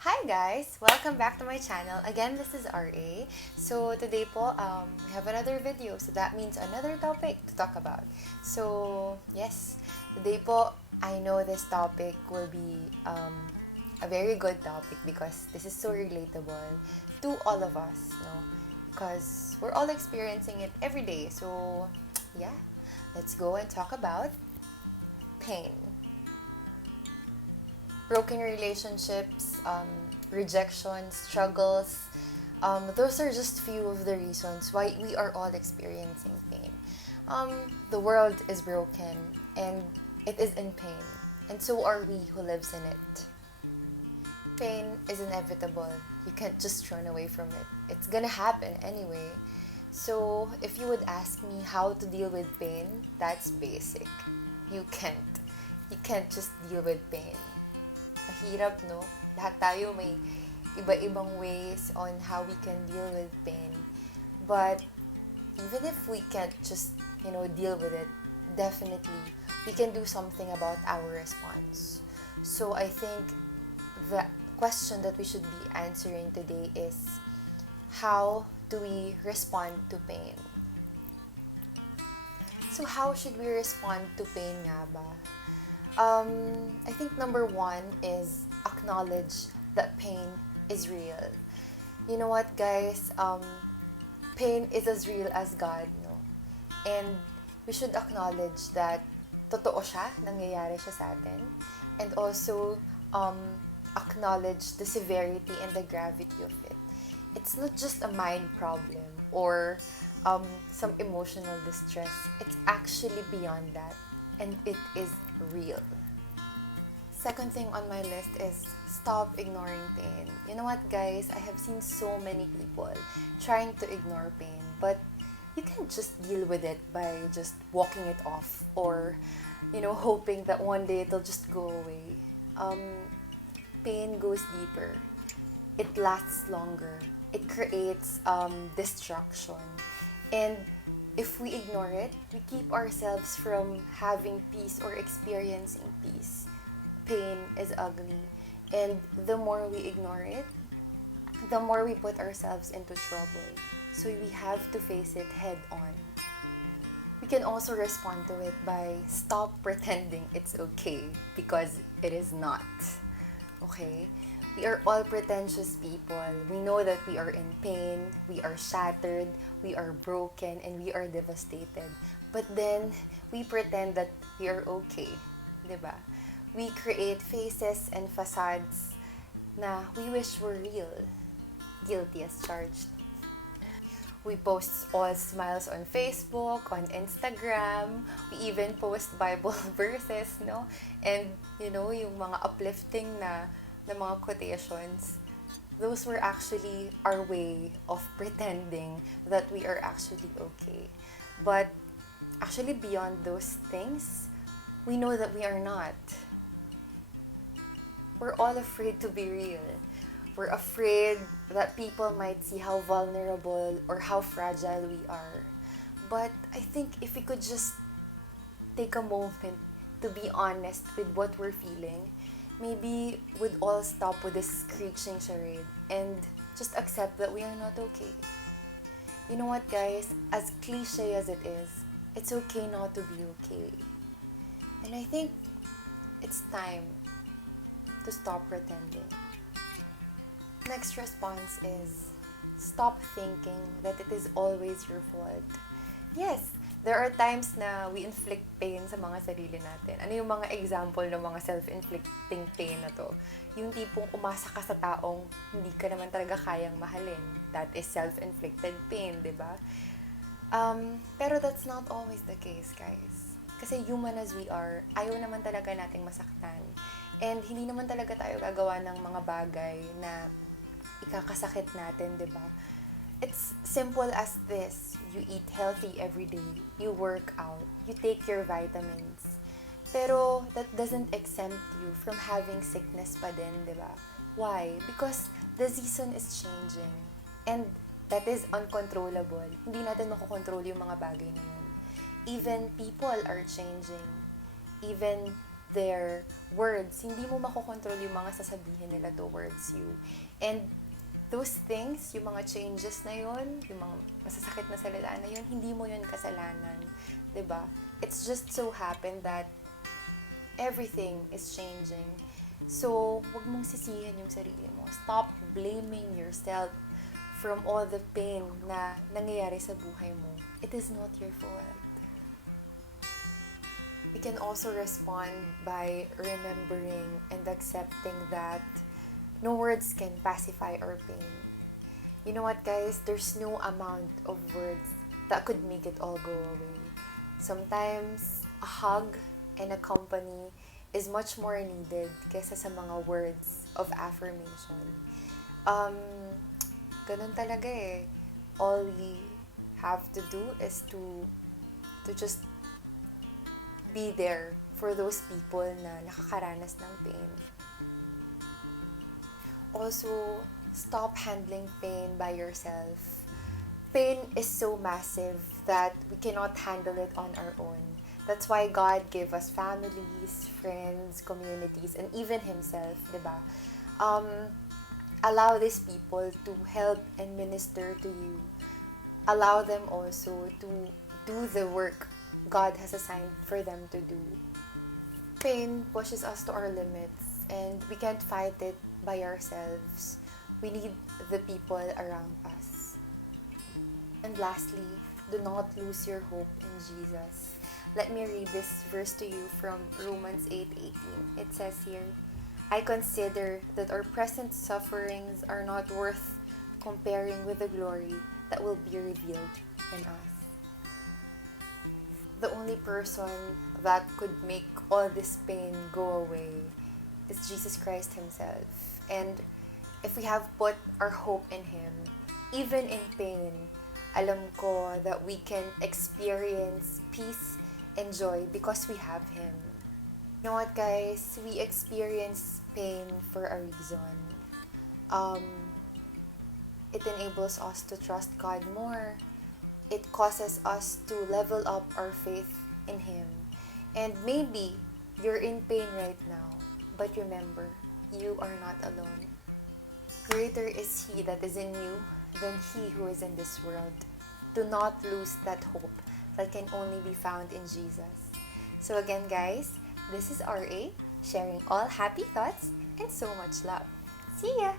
Hi guys! Welcome back to my channel. Again, this is RA. So today po, we have another video. So that means another topic to talk about. So yes, today po, I know this topic will be a very good topic because this is so relatable to all of us, no? Because we're all experiencing it every day. So yeah, let's go and talk about pain. Broken relationships, rejection, struggles. Those are just few of the reasons why we are all experiencing pain. The world is broken and it is in pain, and so are we who lives in it. Pain is inevitable. You can't just run away from it. It's gonna happen anyway. So, if you would ask me how to deal with pain, that's basic. You can't. You can't just deal with pain. Mahirap, no? Lahat tayo may iba-ibang ways on how we can deal with pain. But even if we can't just, deal with it, definitely we can do something about our response. So I think the question that we should be answering today is, how do we respond to pain? So how should we respond to pain nga ba? I think number one is acknowledge that pain is real. You know what, guys? Pain is as real as God, no? And we should acknowledge that totoo siya, nangyayari siya sa atin. And also, acknowledge the severity and the gravity of it. It's not just a mind problem or some emotional distress. It's actually beyond that. And it is real. Second thing on my list is stop ignoring pain. You know what, guys? I have seen so many people trying to ignore pain, but you can't just deal with it by just walking it off or, hoping that one day it'll just go away. Pain goes deeper. It lasts longer. It creates destruction. And if we ignore it, we keep ourselves from having peace or experiencing peace. Pain is ugly. And the more we ignore it, the more we put ourselves into trouble. So we have to face it head on. We can also respond to it by stop pretending it's okay because it is not. Okay? We are all pretentious people. We know that we are in pain, we are shattered, we are broken, and we are devastated. But then, we pretend that we are okay. Diba? We create faces and facades na we wish were real. Guilty as charged. We post all smiles on Facebook, on Instagram. We even post Bible verses, no? And, yung mga uplifting na mga quotations, those were actually our way of pretending that we are actually okay. But actually beyond those things, we know that we are not. We're all afraid to be real. We're afraid that people might see how vulnerable or how fragile we are. But I think if we could just take a moment to be honest with what we're feeling, maybe we'd all stop with this screeching charade and just accept that we are not okay. You know what, guys? As cliche as it is, it's okay not to be okay. And I think it's time to stop pretending. Next response is stop thinking that it is always your fault. Yes, there are times na we inflict pain sa mga sarili natin. Ano yung mga example ng mga self-inflicting pain na to? Yung tipong umasa ka sa taong hindi ka naman talaga kayang mahalin. That is self-inflicted pain, di ba? Pero that's not always the case, guys. Kasi human as we are, ayaw naman talaga nating masaktan. And hindi naman talaga tayo gagawa ng mga bagay na ikakasakit natin, di ba? It's simple as this. You eat healthy every day. You work out. You take your vitamins. Pero that doesn't exempt you from having sickness pa din, di ba? Why? Because the season is changing. And that is uncontrollable. Hindi natin makokontrol yung mga bagay na yun. Even people are changing. Even their words. Hindi mo makokontrol yung mga sasabihin nila towards you. And those things, yung mga changes na yun, yung mga masasakit na salita na yun, hindi mo yun kasalanan. 'Di ba? It's just so happened that everything is changing. So, wag mong sisihin yung sarili mo. Stop blaming yourself from all the pain na nangyayari sa buhay mo. It is not your fault. We can also respond by remembering and accepting that no words can pacify our pain. You know what, guys? There's no amount of words that could make it all go away. Sometimes, a hug and a company is much more needed kaysa sa mga words of affirmation. Ganun talaga eh. All we have to do is to just be there for those people na nakakaranas ng pain. Also, stop handling pain by yourself. Pain is so massive that we cannot handle it on our own. That's why God gave us families, friends, communities, and even Himself, diba? Allow these people to help and minister to you. Allow them also to do the work God has assigned for them to do. Pain pushes us to our limits, and we can't fight it by ourselves. We need the people around us. And lastly, do not lose your hope in Jesus. Let me read this verse to you from Romans 8:18. It says here, I consider that our present sufferings are not worth comparing with the glory that will be revealed in us. The only person that could make all this pain go away is Jesus Christ Himself. And if we have put our hope in Him, even in pain, alam ko that we can experience peace and joy because we have Him. You know what, guys? We experience pain for a reason. It enables us to trust God more. It causes us to level up our faith in Him. And maybe you're in pain right now, but remember, you are not alone. Greater is He that is in you than he who is in this world. Do not lose that hope that can only be found in Jesus. So again, guys, this is RA, sharing all happy thoughts and so much love. See ya!